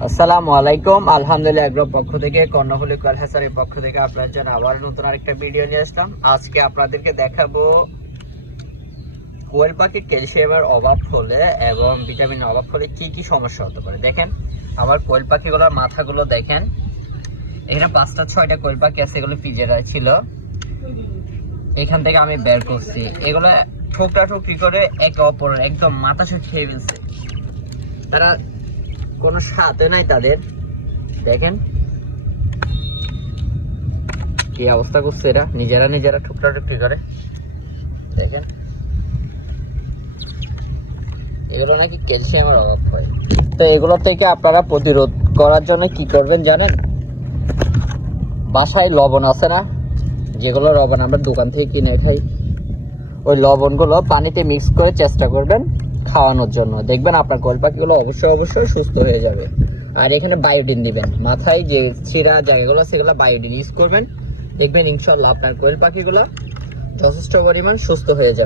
আসসালামু আলাইকুম। আলহামদুলিল্লাহ এগ্রো পক্ষ থেকে, কর্ণফুলি কোয়াল হাসারের পক্ষ থেকে আপনার জন্য আবার নতুন আরেকটা ভিডিও নিয়ে আসলাম। আজকে আপনাদেরকে দেখাবো কোয়েল পাখির ক্যালসিয়ামের অভাব হলে এবং ভিটামিনের অভাব হলে কি কি সমস্যা হতে পারে। দেখেন, আমার কোয়েল পাখিগুলোর মাথাগুলো দেখেন। এখানে পাঁচটা, ছয়টা কোয়েল পাখি আছে, এগুলো পিজেরা ছিল। এখান থেকে আমি বের করছি। এগুলো ঠোকরা ঠুকরি করে একে অপরের, একদম মাথা খেয়ে ফেলছে। তারা কোনো সাথে নাই তাদের। দেখেন। কি অবস্থা করছে এরা? নিজেরা নিজেরা ঠুকরা টুকরি করে। দেখেন। এগুলো নাকি ক্যালসিয়ামের অভাব হয়। তো এগুলো থেকে আপনারা প্রতিরোধ করার জন্য কি করবেন জানেন? বাসায় লবণ আছে না? যেগুলো লবণ আমরা দোকান থেকে কিনে খাই। ওই লবণগুলো পানিতে মিক্স করে চেষ্টা করবেন। খাওয়ানোর জন্য। দেখবেন আপনার কোয়েল পাখিগুলো অবশ্যই অবশ্যই সুস্থ হয়ে যাবে। আর এখানে বায়োডিন দিবেন। মাথায় যে ছিঁড়া জায়গাগুলো সেগুলো বায়োডিন ইউজ করবেন। দেখবেন ইনশাল্লাহ আপনার কোয়েল পাখিগুলো যথেষ্ট পরিমাণ সুস্থ হয়ে যাবে।